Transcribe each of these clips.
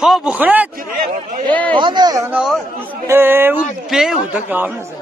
تا بخورد او به او دا گام نزن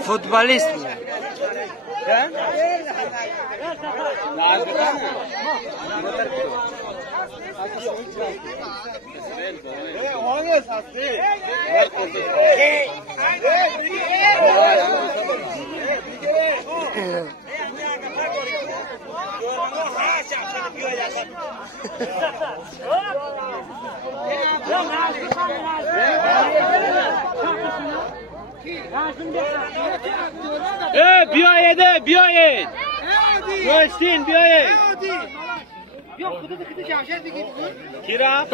فوتبالیست بیایید بیایید گوشتین بیایید بیا خودت کتی جمشید بگید کی رفت؟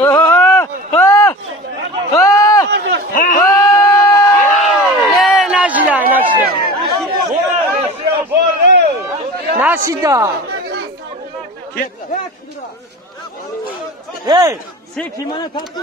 نشیده ای سی پیمانه تاپی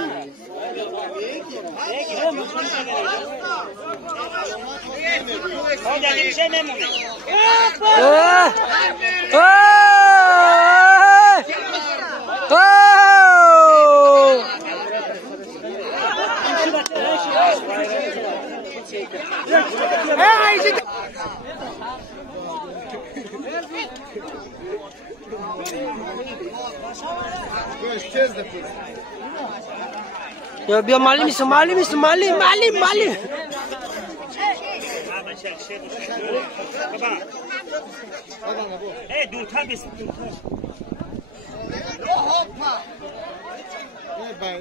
Ya bia mali misin mali misin mali. Hey duta bis duta. Hoppa.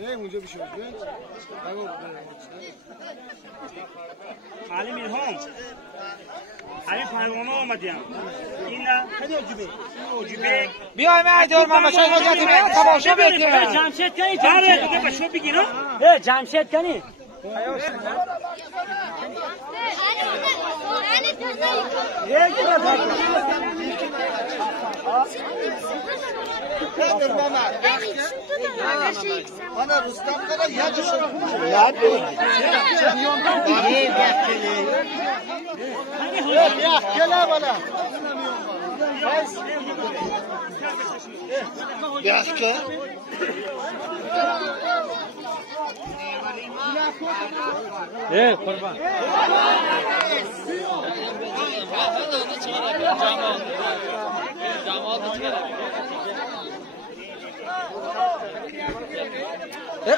Ne اونجا bir şey oldu. علی هم همین پروانه اومدیم این خیلی عجیبه بیا مهدور ماما شما جاتون تماشا بکنید جمشید کنی جمشید بشو بگیرم جمشید کنی Ana Rustam kadar yacı şey. Ya bana. Yaxşı. Kurban.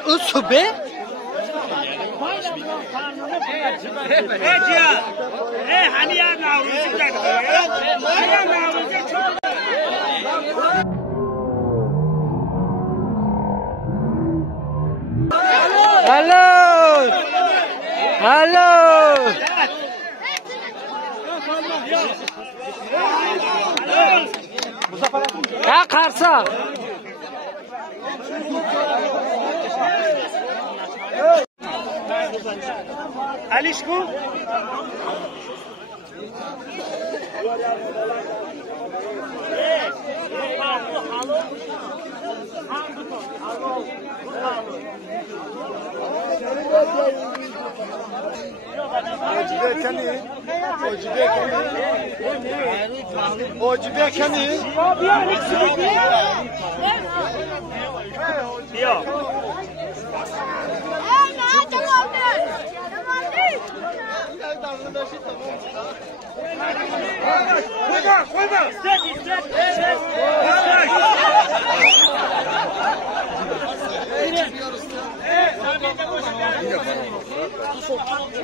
Usube? hani ya Hello. Hello. Ya karsa. Alişku.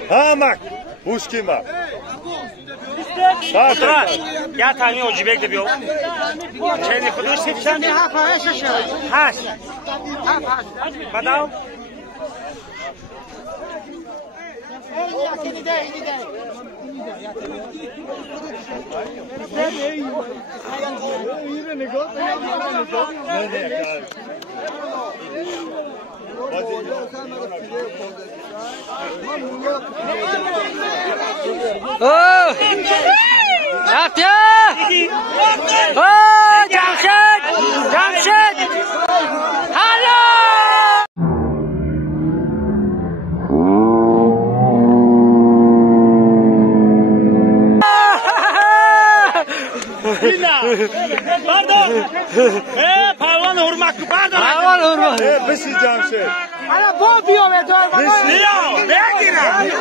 Hamak. Huskima. Ya tane o cibek de bir o. Çeyni kuduş sepsen. Haş. Badam. Oh! Atya! Oh, Jamshed! Jamshed! Hello! Pardon. Pardon hurmak. Pardon. Aman urma. Besi Jamşed. Ana bu diyor ve diyor. Ne ya? Bekle.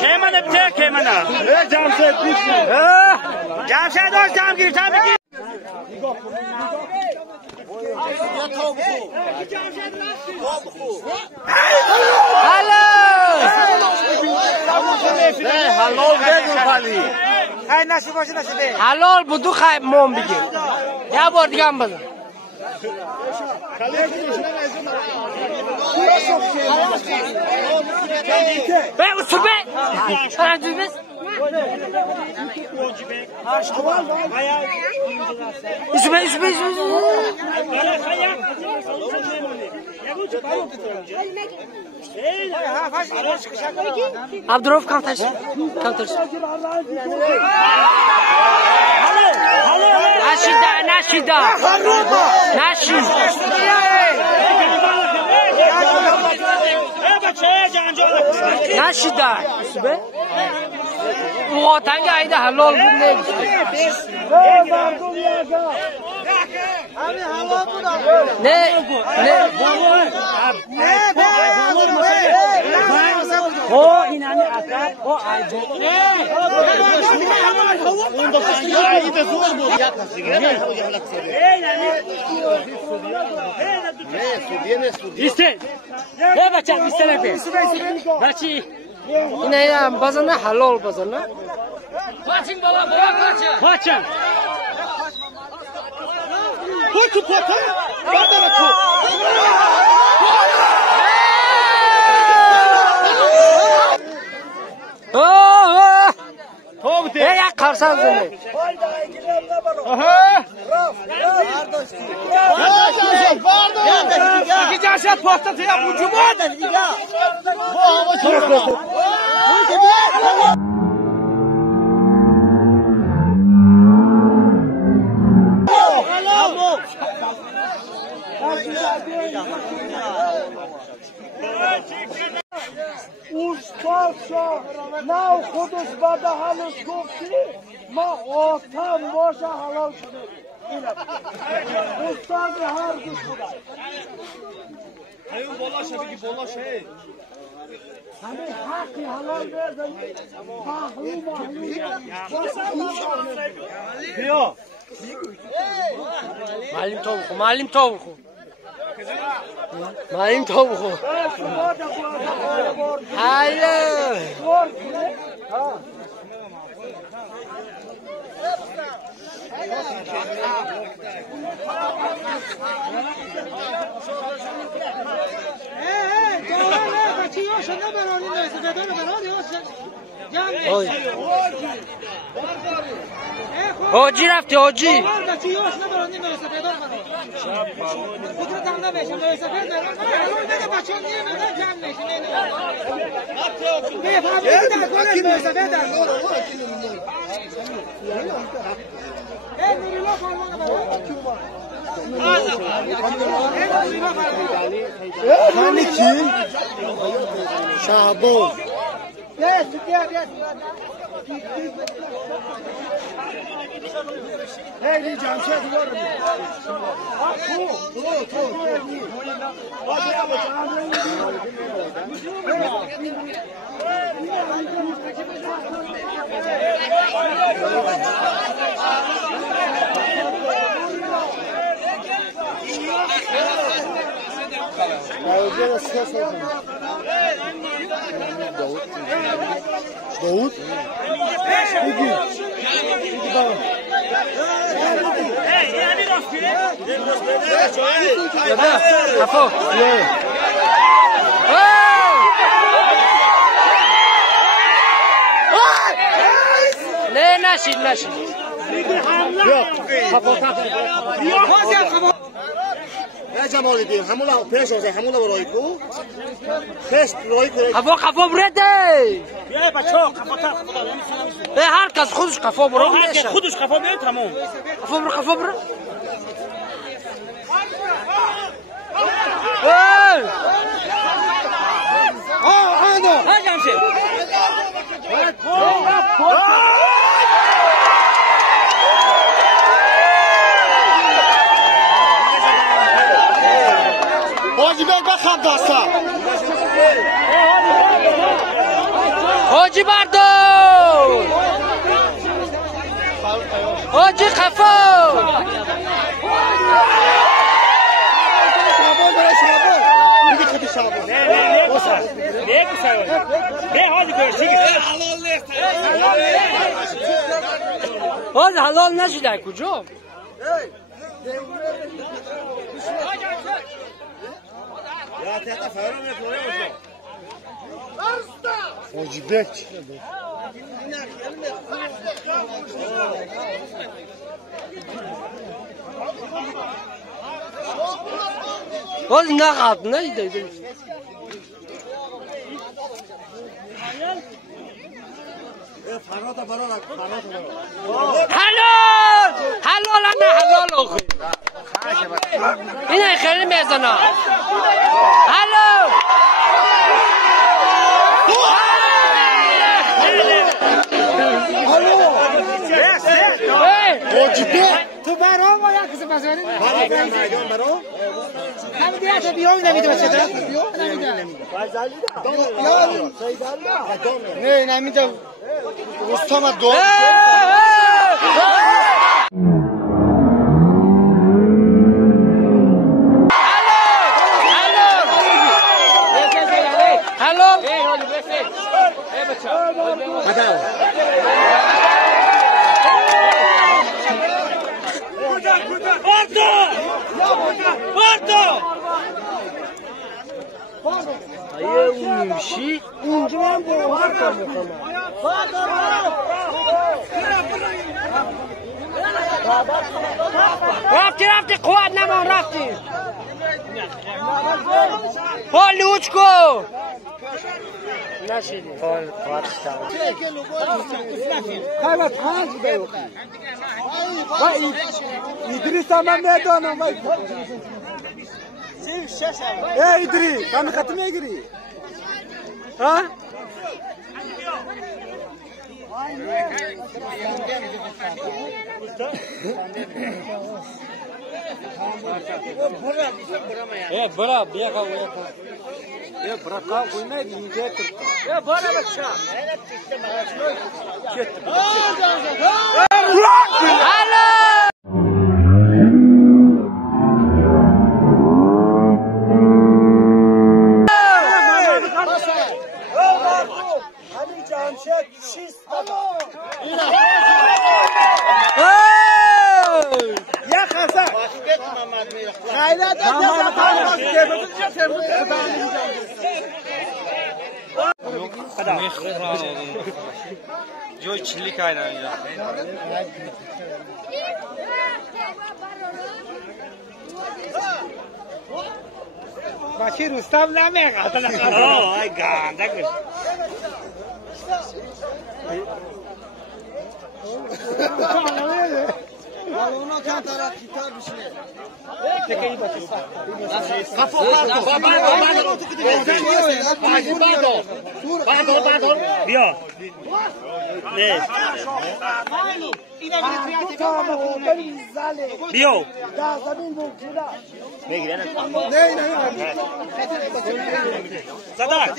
Kemana bir tek kemana. Jamşed bisi. Jamşed hoş tam gir tam gir. Hello! Halol dedim Fali. Hay nasip olsun nasip. Halol budu khay mom bigi. Ya bor digan bana. Be usube. Sana dübes. Usube. Abdurrahman kantar. Naşida. Naşida. Usube. Bu tanga ayda halol bunne. Ne? O inanı atar, o ayda. İşte. Ne bacak istene be. Bachi. Yine ya bazana halol bazana. Kaçın baba kaçın. Kaçın. Koçu pota. Badana ko. Oh! Ya karsan seni. İki yaşa postası yap bu cuma. Bu hava çok. Usta, na خودش بعد حالش گفتی ما آتم باشه حلال شده استاد هر گوش خدا Hayır bola şey ki bola şey. همه حقی حلال بردن محلوم Bio. معلم تو بخو معلم تو بخو معلم تو بخو حالا حاجی رفتی حاجی Hani kim? Şahabon. Hey, Cemşet var mı? Davut. Peki. Tamam. خفا نه نشید نشید Yok. Ne Cemali diyeyim? Hamula peş olsa hamula var ko. Peş roy ko. خفا خفا برده بیا بچه ها خفاتر به هر کس خودش خفا برو میشه خودش خفا بیاد تمام خفا برو خفا برو ها جمشید Hacı Bey bakam dasta. حاجی بردار حاجی خفا Bugün kötü şabon. Ne kusay var? Ne hadi görüşürüz. حاج حلال نشده کجا Ya teyze fayram yapıyor ya. Hacı Bey. حاج نقد نشده Farada bararak. حلال حلال نه حلال آخه اینه خیلی میزنه حلال Hacı Bey. تو برام ما یک کسی بزنید Megan baro. همین دیگه تا بیام نمیده بچه تا نه نمیده Rustama doğru. حلال اونجا هم باور کنم رفتی قوت نمان رفتی پال لوچ کو نشیدی پال قوتش حالا پنج بیوکی ایدریس هم میدانم ای ایدری کمی خطی میگیری ها برا بیا کا ये बरका कोई नहीं दीजिए ये बड़ा बच्चा हेलो हनी जामशेद 6 या खसा خیرات جو چلی کاینا اینجا باشی رستم نمیگه ای گنده کش اونا چند طرف کتاب بشه بیا نه بیا صدق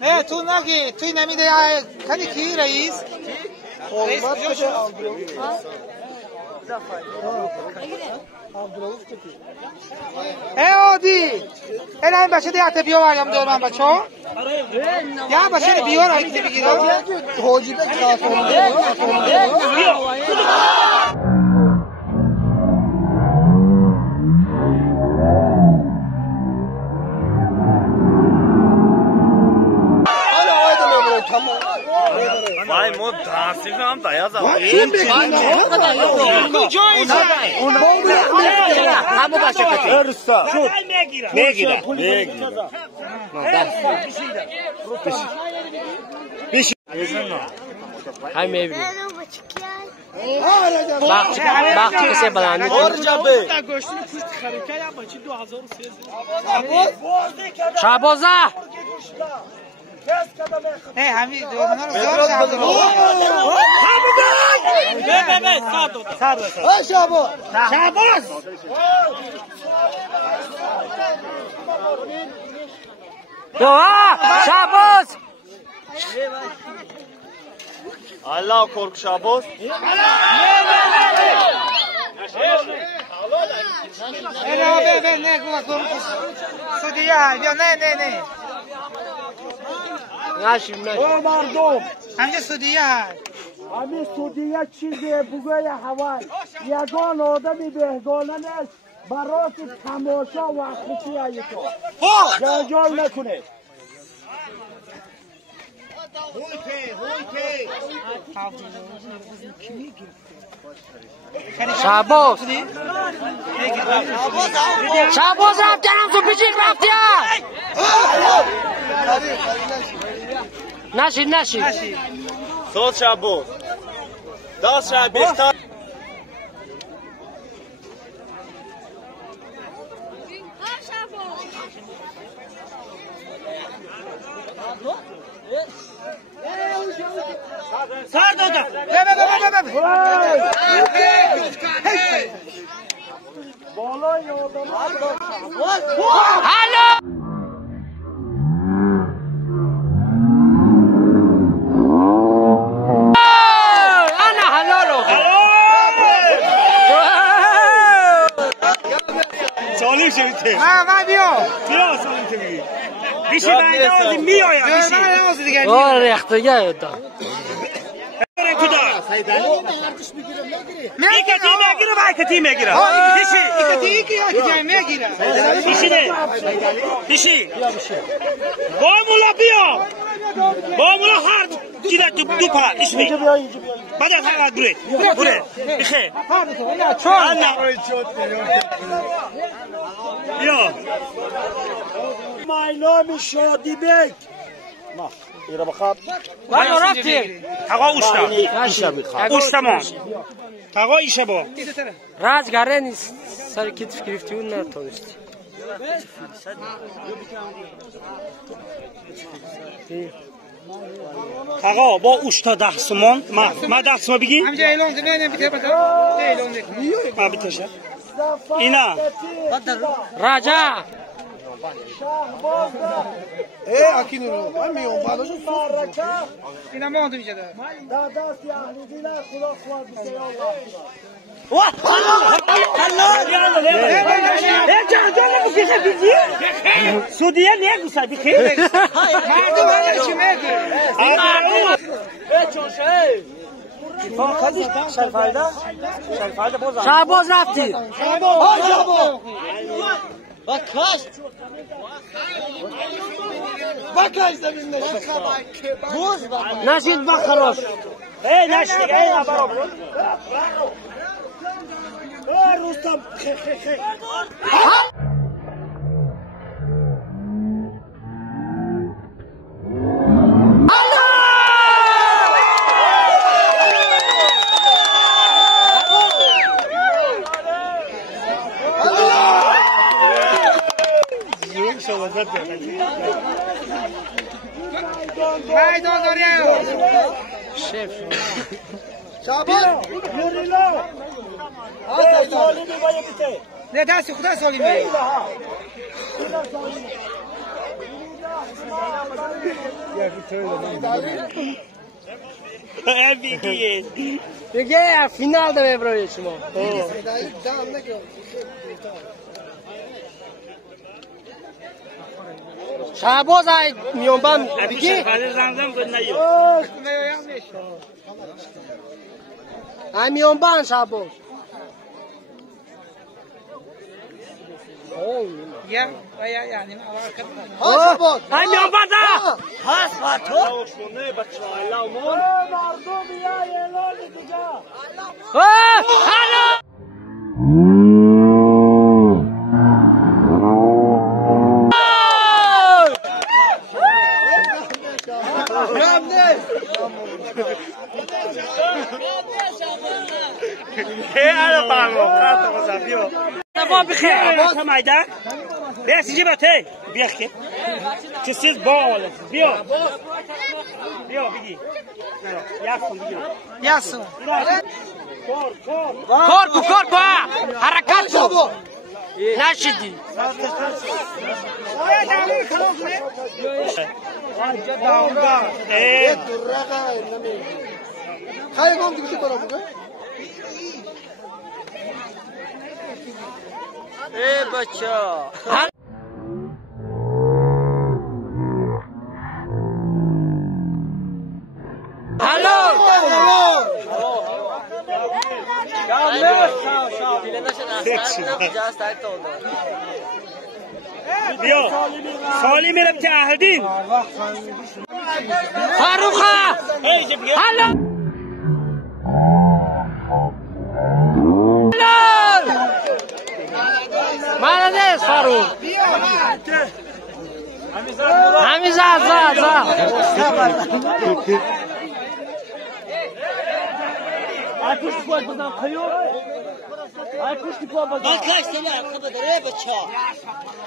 نه تو نگی توی نمیده کنی کی رئیس عادی این بچه دیگه بیا بریم دور من بچه ها یا بچه بیار هایی که بگیرم توجیب وای مو داستی هم دایاز همو باشه کتی ارسا میگیره های میبینی باقی کسی بلندی شعبازه نه همین دومنا رو زار شعباز الله korku şabos نه گوه سودیه بیا نه ناشیم مردم همینجا سودیه همین سودیه چیزی بگوی هوای یگان آدمی بهگانه نیست برای تماشا و خوشی ایتو جنجال نکنه شعباز شعباز رفتنم تو پیچید رفتی نشید sol şabos das şabos سر دادا بالای آدم هلو انا حلالو سالیم شدی من بیا سالیم شدی بیشی بنده میآید بیشی ریختگه ایتا میگیره وای کتی میگیره بیشی نه بیشی با مولا بیا با مولا هر گیره دو پا اسمی بعد از هر بره بخیر My name is Shadi Bek. ایرا بخواب بردار رفتی تقا اوشتا ایشا بخواب اوشتمان تقا ایشه با رازگاره نیست سر کتف گرفتی اون نتونستی تقا با اوشتا 10 سومان ما 10 سومان بگی همجا اعلام ده ببینم بیته بده اعلام ده ما بیتشه اینا راجع اینا ما میشه ده سودیه niye güzel bir şey? مردم هر چی میگه شرفایده باز شهباز رفتی نشید بخراش ey نشتی ey برابر رستم میدان داریم شف نه دست خدا سالیم میگه بگه فینال ده برای شما شهباز ای میونبم بگی زمزم کن نیو ای میونبم شهباز یا یعنی ما ای میونبم ده هلو الو بانگو خاطر مزافیو نفا بخیر باز میدان بیا سیجی باته بیا که چه سیز بالا بیا بگی یاسون بگی یاسون کار کو حرکت کو نشدی ای بچا هلو بیا سالی میرم که اهدین فاروخه هلو مالدیس فاروق همی زد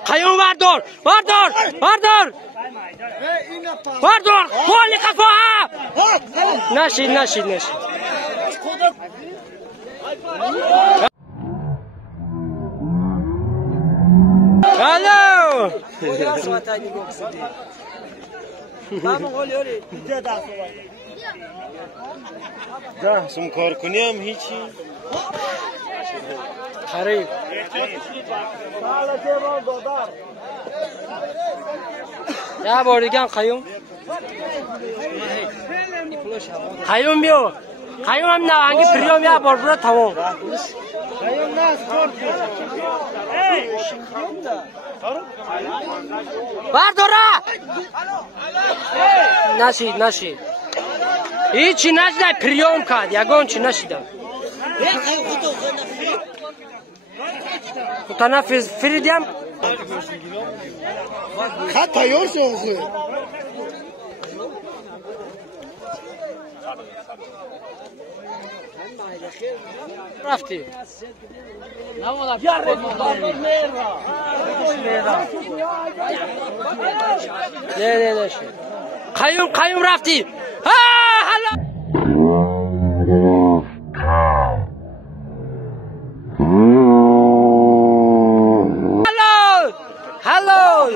قیوم بردار خالی قفاها نشید الو سم کار کنیم هیچی خرید یه بار دیگه هم قیوم بیو قیوم هم نوانگی پریوم یه بار برو تمام برداره نشید هیچی نشده پریوم کرد یگان چی نشیدم متنفذ فریدیم خط تیار شد رفتی نه قیوم رفتی هلو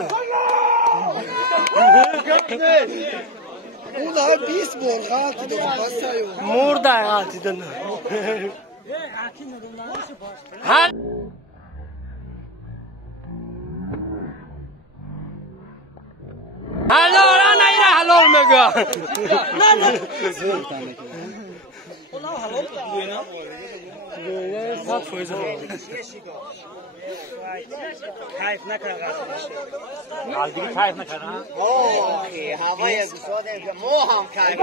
اون ها 20 مرغ دادن مرده غلطی دادن حلال نه حلال میگه کیف نکرد کیف نکرد هوای اقتصادی که ما هم کیف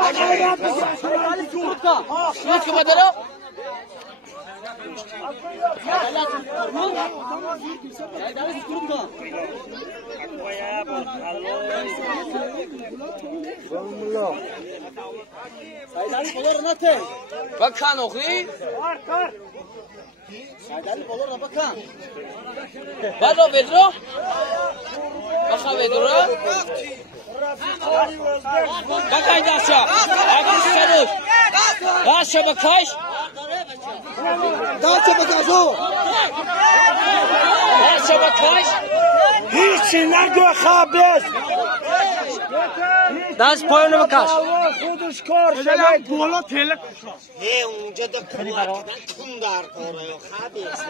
بکن اخی بدو بدرو بخوا بدرو بکن داشا اگه سنوش داشا بکش داشا بکشو داشا بکش هیچی نگو خابس دست پایانو بکش خودش کار شده بالا تلک اونجا دا کمک تون در کاره یا خبیست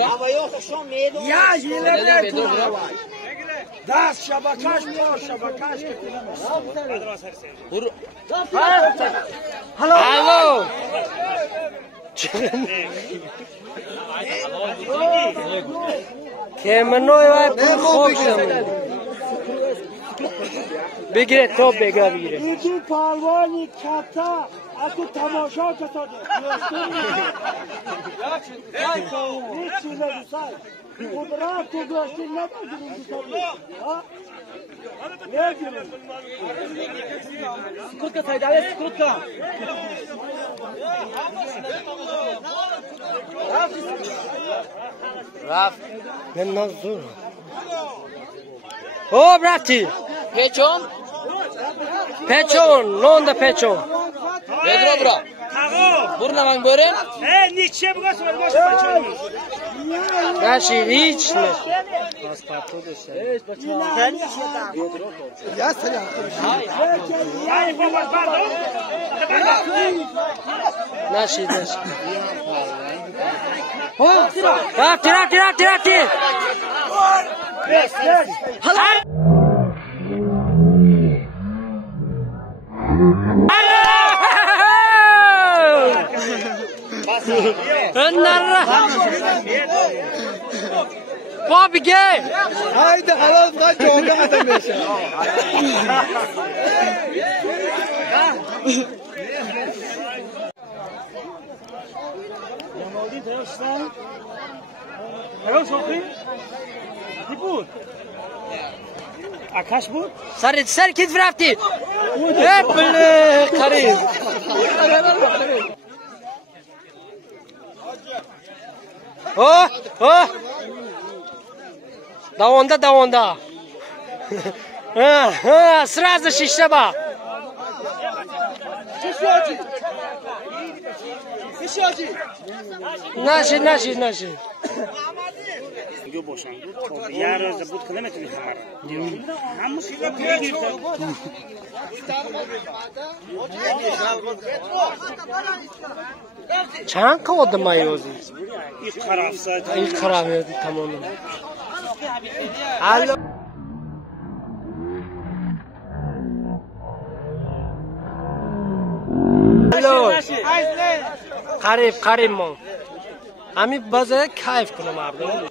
هوایی خوشا میدون یا یله بیتون هوای دست شبکش پا شبکش هلو که منوی وای پول خوب شد بگیره تو بگیره اینجور پروانی کتا اگه تماشا کتاده هیچی نگوسای قدرت تو گوشتی نگیریم نگیریم سکوت که سایداله سکوت که رفت من نزدور او رفتی پیچون نونده پیچون بدرو برا برو نمانگ بریم نیچه بگاست ولی باشه بچه نشید هیچ نه نشید رفتی بابی گی haydi halal kaç oldu adam yaşa آکاش بود؟ سر کیت رفتی بله قریب دوانده сразу شیشه با نشید گو باشن یه روز بود که نمیتونی خمره همون شیده بگیر چند کود مایوزی این خراب تمام الو قریب ما همین بازه کیف کنه مردم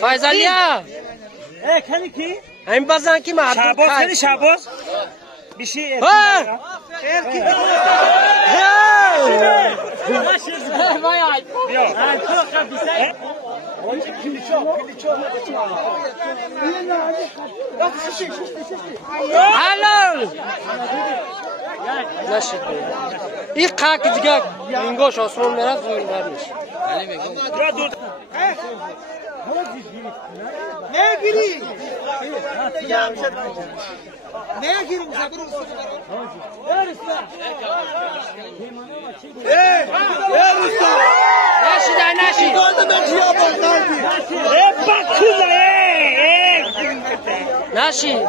فایزالیا کنی کی؟ همین بازه کی مردم شعباز کنی شعباز بیشی بیا Halol. Nashid. این قاک دیگه اینگاش آسمان میره زمین برمیش. نه گیری نه گیریم زبرو نشید نشید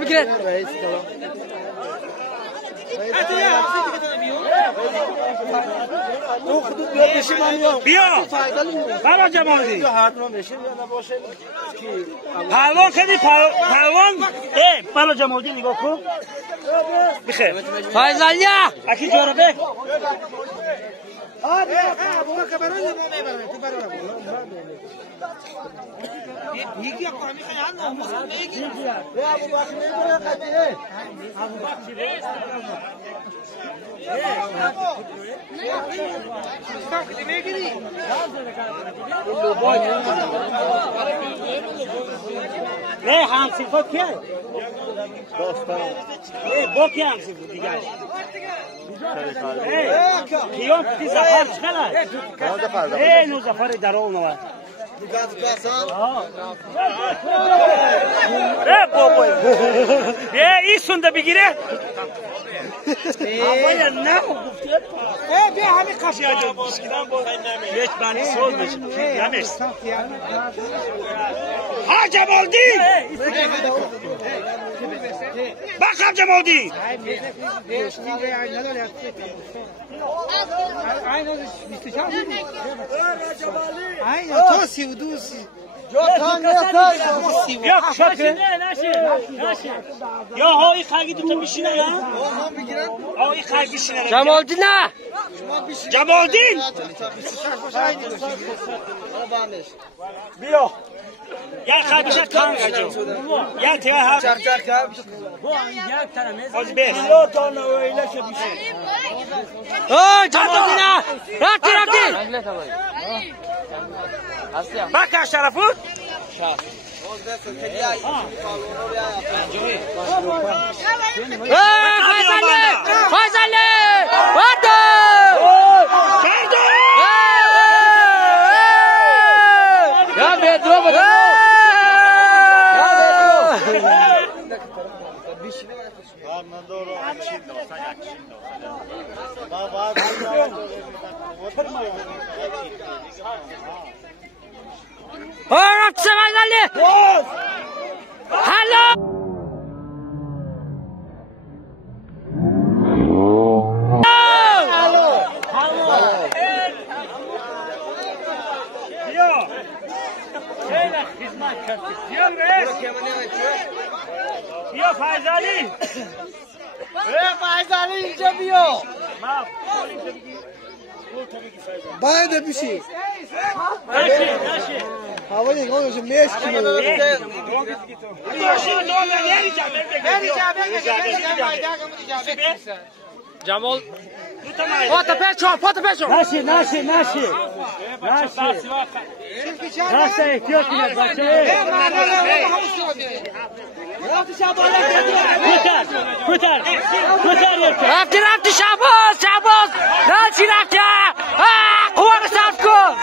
بگیره بیا برا جمالی پهلوان کدی پهلوان برا جمالی نگاه کن بخیر فایزالیه اکی جاربه نه هم صفات که با که هم صفات دیگه خیام تی زفر چقدر؟ نو زفر در اون نوه بابا این سنده بگیره آبای نه بیا همین قصه یک بانی سوز بشه نمیست ها جمالدین بخم جمالدین تو 32 یا یا ها این خرگی دوتا میشینه یا ها این خرگی میشینه جمالدین نه جمالدین بیا یا خرگیشت کن گجو یا تیه هم از بیست جمالدین نه رفتی بکر شرفود فایزالی وادو یا بدرو رفت فایزالی هلو بیا فایزالی فایزالی اینجا بیا باید بشی حوالی نگاه میش جمال پات پیچو ناشی احتیاط کنید بچه رفتی شعباز رفتی قوام صرف کن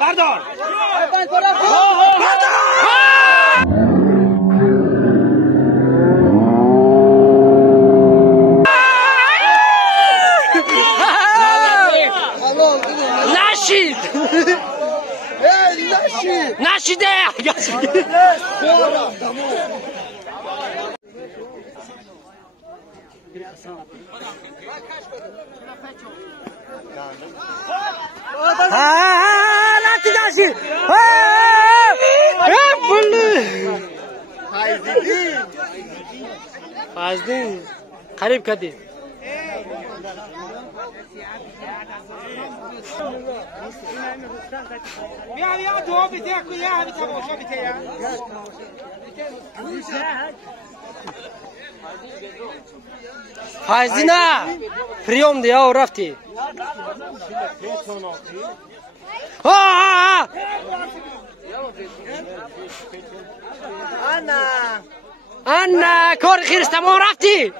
بردار نشید فازدین قریب کردی بیا دو بیته کویا همین تماشا بیته فازدین پریوم دیا و رفتی Anna kor خیرستمون رفتی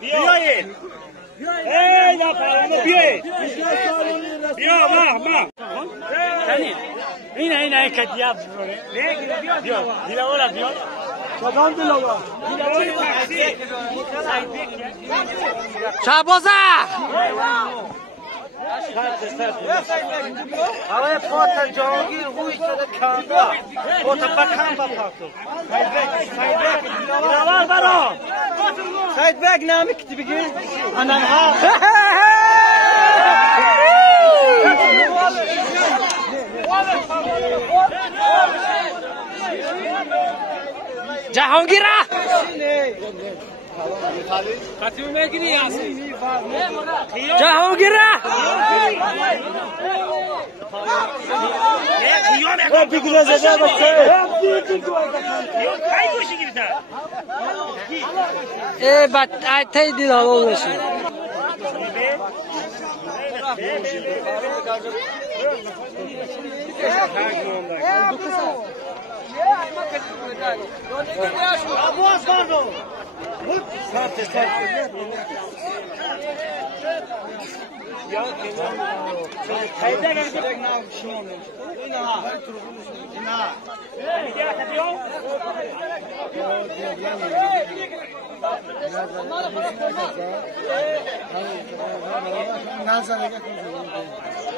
بیایید ای نه پرونده بیایید بیا ما این کدیاب بیا دیلاولا بیا کدام دیلاولا شابوزا هوای پات جهانگیر روی شده کاندا پات بکن بپاکتو دیلاور برا سعید بگ نامی کتی بگی انانها جهانگیر جهانگیر بعد ای دیدم اونشی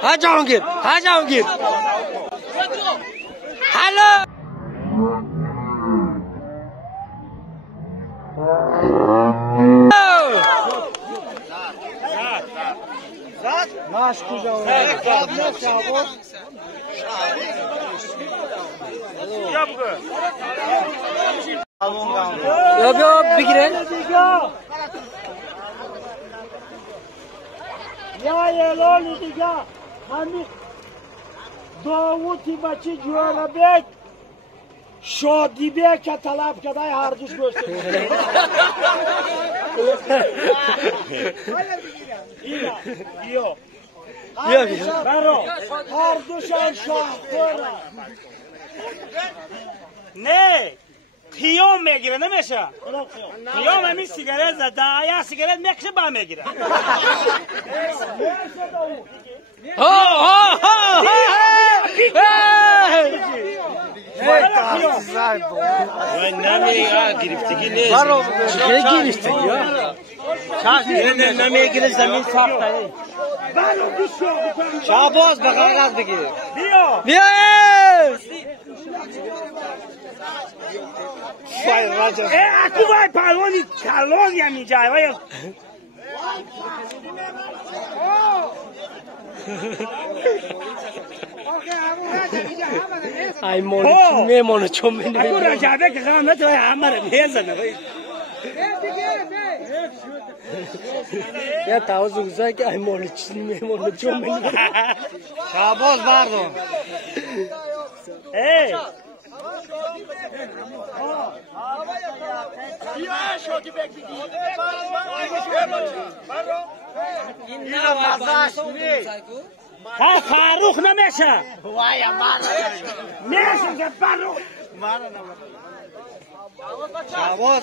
ها جهانگیر هلو ماشکو جاو بیا بگیرن یا یلالی دیگه همین داوودی بچه جوانه بیت شادی بیه که طلب کده هر دوش گوشته بیا برو هر دوشان شاهداره نه خیام میگیره نمیشه خیام همین سیگارت زده یا سیگارت میکشه با میگیره گرفتگی نیست نمیگیره زمین ساخته شاباز به غلط بگیر بیا اکو وای پروانی کلان یا می جای وای ای مونو چون اکو رجعبه که قامت وای همه رو میزنه وای یا تاوز اوزای که ای مونو چون شاباز بردم ای ها فاروق نمیشه میشه که فاروق شاباز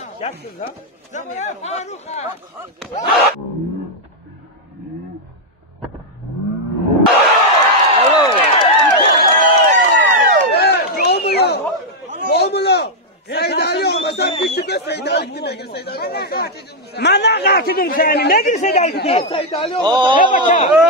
Oğlum. Seydali olmasa pişi be Seydali demek. Seydali olmasa. Ben ne kaçırdım seni? Ne gibi Seydali gidiyor? Seydali olmasa.